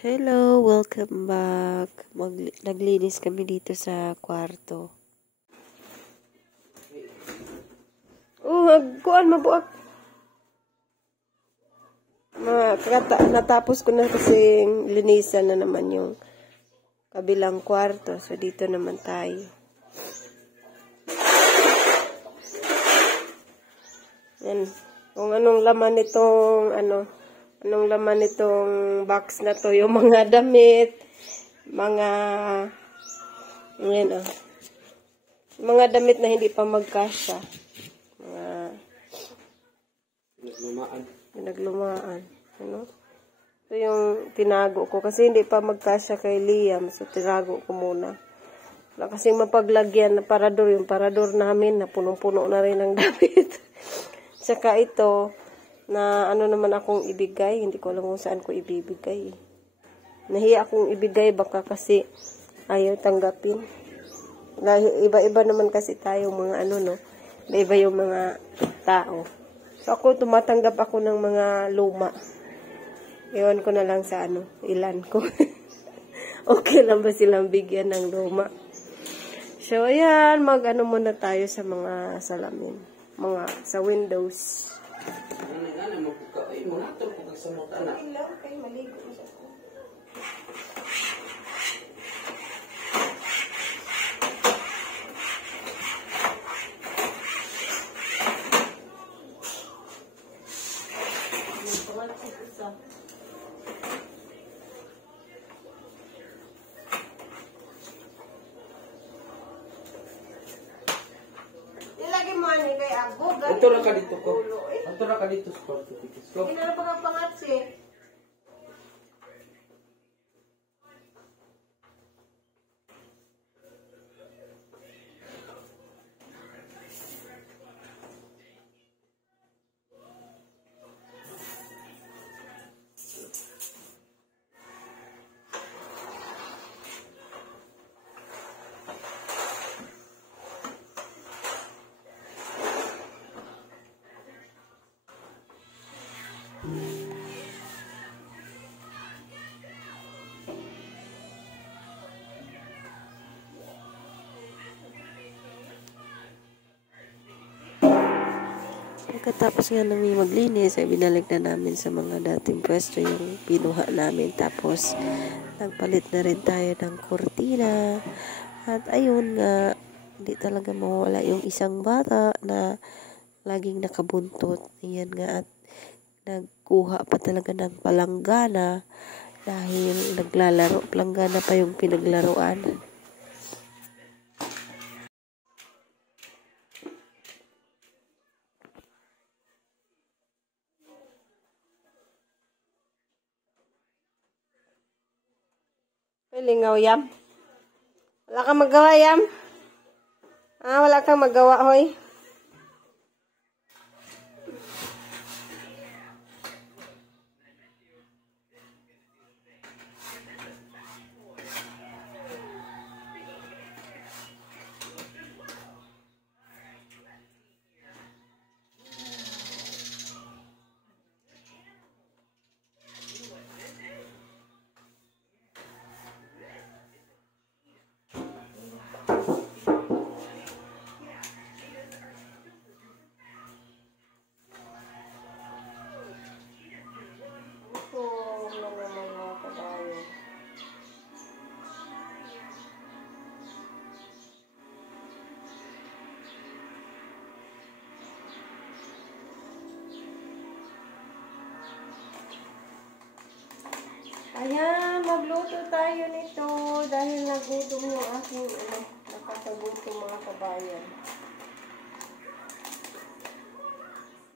Hello, welcome back. Naglinis kami dito sa kwarto. Kuan mabuak. Natapos ko na kasi linisan na naman yung kabilang kwarto. So dito naman tayo. Yan. Kung anong laman nitong box na to, yung mga damit, mga damit na hindi pa magkasya. Pinaglumaan. Ano? Ito yung tinago ko kasi hindi pa magkasya kay Liam. So tinago ko muna. Wala kasing mapaglagyan na parador. Yung parador namin na punong-puno na rin ng damit. Tsaka ito, na naman akong ibigay. Hindi ko alam kung saan ko ibibigay. Nahiya akong ibigay baka kasi ayaw tanggapin. Iba-iba naman kasi tayo mga Iba yung mga tao. So ako tumatanggap ako ng mga luma. Iwan ko na lang sa ilan ko. Okay lang ba silang bigyan ng luma? So ayan, muna tayo sa mga salamin. Sa windows. Ilagay mo kay Agbo. Ito na ka dito ko. Ito na ka dito sa kwarto. Hindi na pagkapangatsi. Pagkatapos nga namin maglinis, ay binalik na namin sa mga dating pwesto yung pinuha namin. Tapos, nagpalit na rin tayo ng kurtina. At ayun nga, hindi talaga mawala yung isang bata na laging nakabuntot. Ayan nga, at nagkuha pa talaga ng palanggana dahil naglalaro. Palanggana pa yung pinaglaruan. Lingaw, Yam. Wala kang magawa, Yam. Wala kang magawa, hoy. Ayan, magluto tayo nito dahil nagutom yung aking nakakagutom mga kabayan.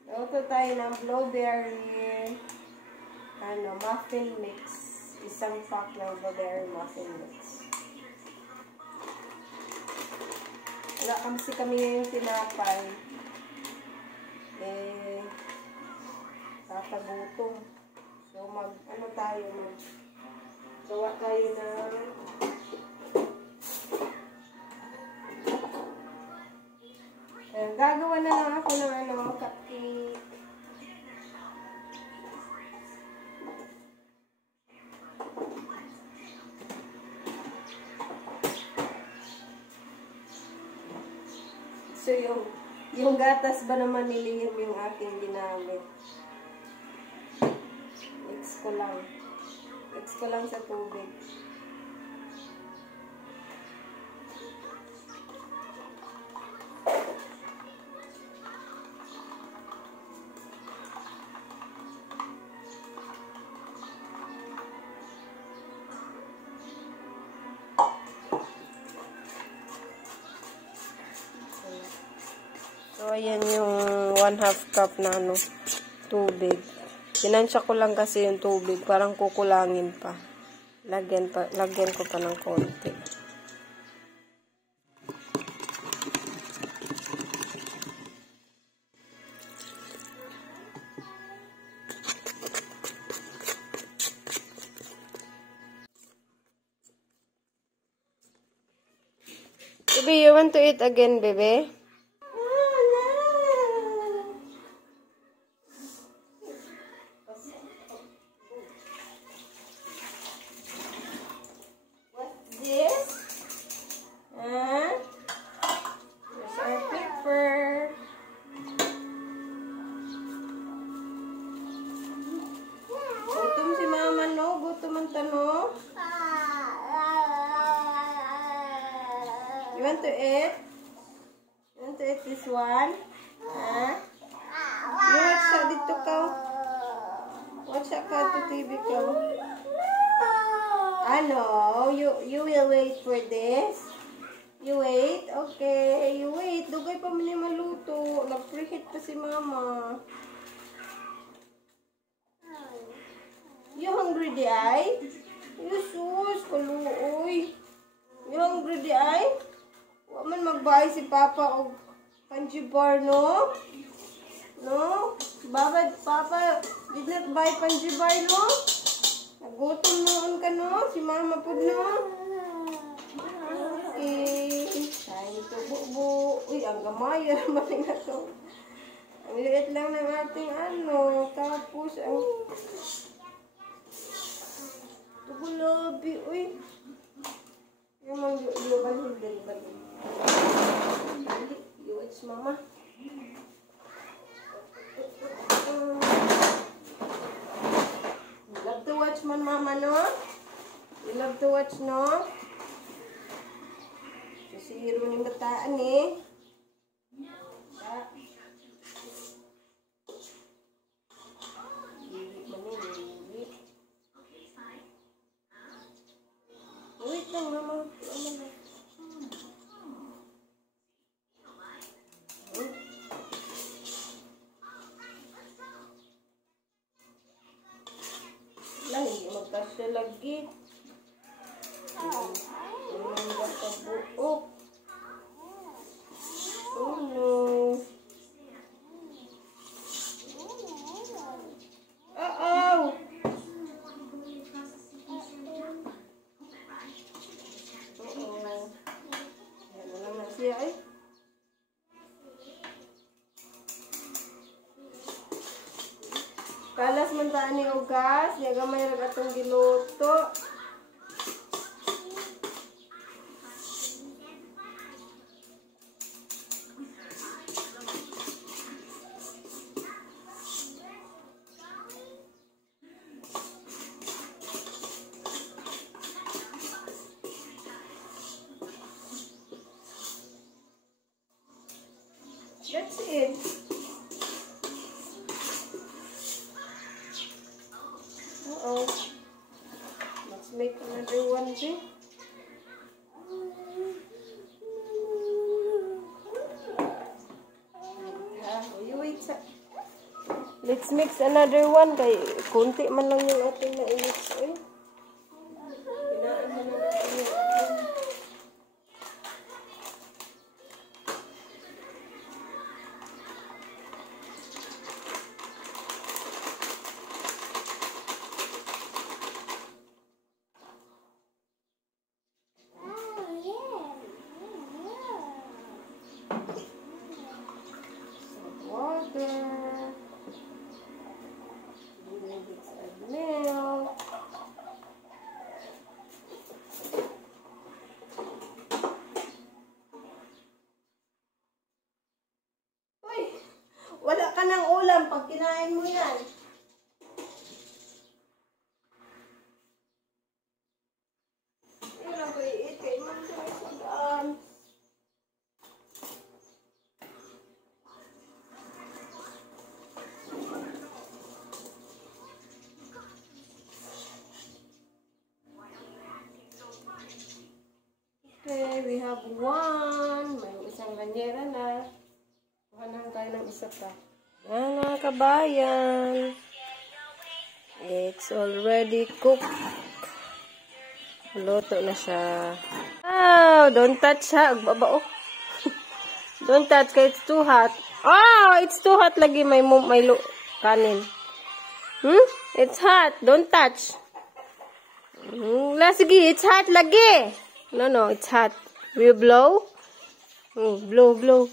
Luto tayo ng blueberry muffin mix. Isang pack ng blueberry muffin mix. Wala kami yung tinapay. Kakagutom. So, gawa tayo ng gagawa na lang ako ng cupcake. So, yung gatas ba naman ni Liam yung aking ginamit? Mix ko lang. Mix ko lang sa tubig. So, ayan yung 1/2 cup na tubig. Sinansya ko lang kasi yung tubig. Parang kukulangin pa. Lagyan ko pa ng konti. Baby, you want to eat again, baby? You want to eat? You want to eat this one? Huh? You watch sa dito ka. Watch sa ka to TV ka. Ano? You will wait for this? You wait? Okay. You wait. Dugay pa man yung maluto. Nag-preheat pa si mama. You hungry di ay? Jesus, kaluoy. You hungry di ay? Wa man magbahay si Papa og kanji bar, no? No? Papa did not buy kanji bar, no? Nagutom noon ka, no? Si Mama po, no? Okay. Time to bubo. Uy, ang gamay. Naman na to. Ang liit lang ng ating tapos ang tugulabi. Uy. Yung mga balhin. You watch mama. You love to watch mama, no? You love to watch, no? Sisihiro ng bataan, eh. Wait lang, mama. Hindi magkasya lagi. Ang bata buok. Oh no. Uh-oh. Yan na lang na siya eh. Kalas man taan ni ugas, ya gamay ra atong giluto. That's it. Let's make another one, see? You wait sa... Let's mix another one. Kay kunti man lang yung ating na-mix. Kinaan mo na natin yung ating. Milk. Kinain mo yan. Ilang ko iitin. Magsasagaan. Okay, we have one. May isang banyera na. Kuha na tayo ng isa pa. Yan mga kabayan. It's already cooked. Luto na siya. Oh, don't touch ha. Agbaba oh. Don't touch kaya it's too hot. Oh, it's too hot lagi may kanin. It's hot. Don't touch. Sige, it's hot lagi. No, it's hot. Will you blow? Blow.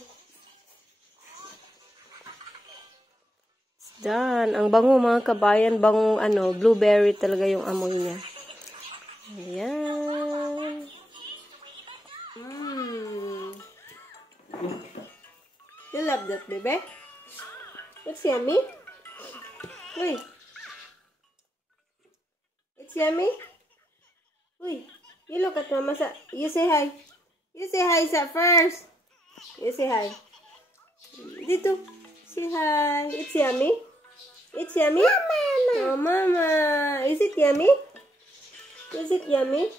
It's done. Ang bango mga kabayan, bangong blueberry talaga yung amoy niya. Ayan. You love that, baby? It's yummy? Uy. It's yummy? Uy. You look at Mama. You say hi. You say hi sa first. You say hi. Dito. Say hi. It's yummy? It's yummy? Mama. Oh, Mama. Is it yummy? Is it yummy?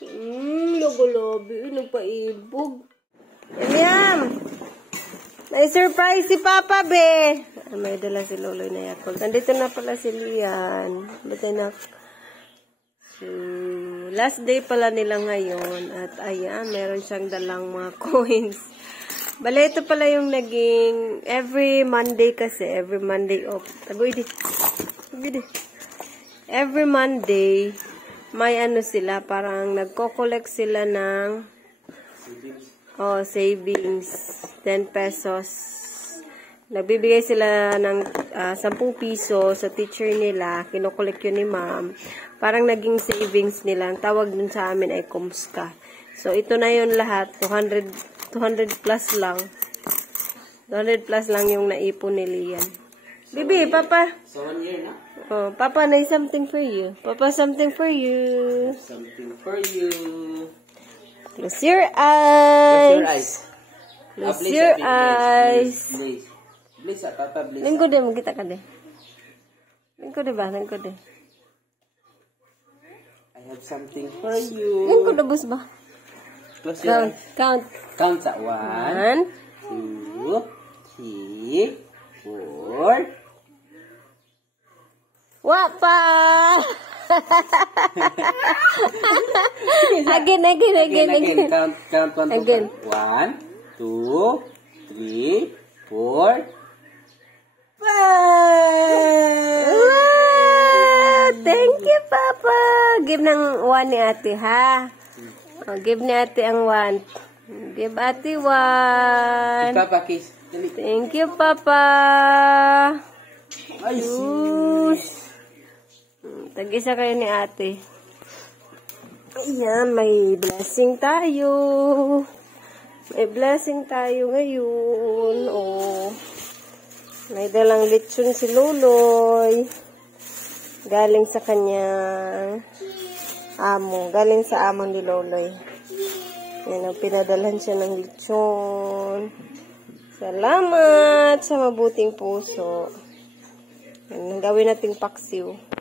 Lobo-lobo. Nagpaibog. Yum! May surprise si Papa, be. May dala si Loloy na Yakult. Nandito na pala si Lian. Batay na. Last day pala nila ngayon. At ayan, meron siyang dalang mga coins. Bale, ito pala yung naging every Monday kasi. Every Monday off. Tagoy di. Every Monday, may sila. Parang nagko-collect sila ng savings. 10 pesos. Nagbibigay sila ng 10 piso sa teacher nila. Kinokolek yun ni ma'am. Parang naging savings nila. Ang tawag dun sa amin ay kumska. So, ito na yun lahat. 200 plus lang. 200 plus lang yung naipon ni Lian. Bibi, Papa. So, 1 year na? Oh, Papa, na something for you. Papa, something for you. Something for you. Close your eyes. Close your eyes. Close your eyes. Please, Papa, please. Lingko din, magkita ka din. Lingko din ba? Lingko din. I have something for you. Lingko na bus ba? Close your eyes. Count. Count sa 1, 2, 3, 4. Wapa! Again. Count 1, Again. 1, 2, 3, 4, 5. Thank you, Papa. Give ng 1 ni ate, ha? Oh, give ni ate ang 1. Give ate 1. Papa, kiss. Thank you, Papa. Ay, Tag-isa kayo ni ate. Ayan, may blessing tayo. May blessing tayo ngayon. Oh. May dalang lechon si Loloy. Galing sa kanyang amo. Galing sa amo ni Loloy. Yan, pinadalhan siya ng lechon. Salamat sa mabuting puso. Yan, gawin nating paksiw.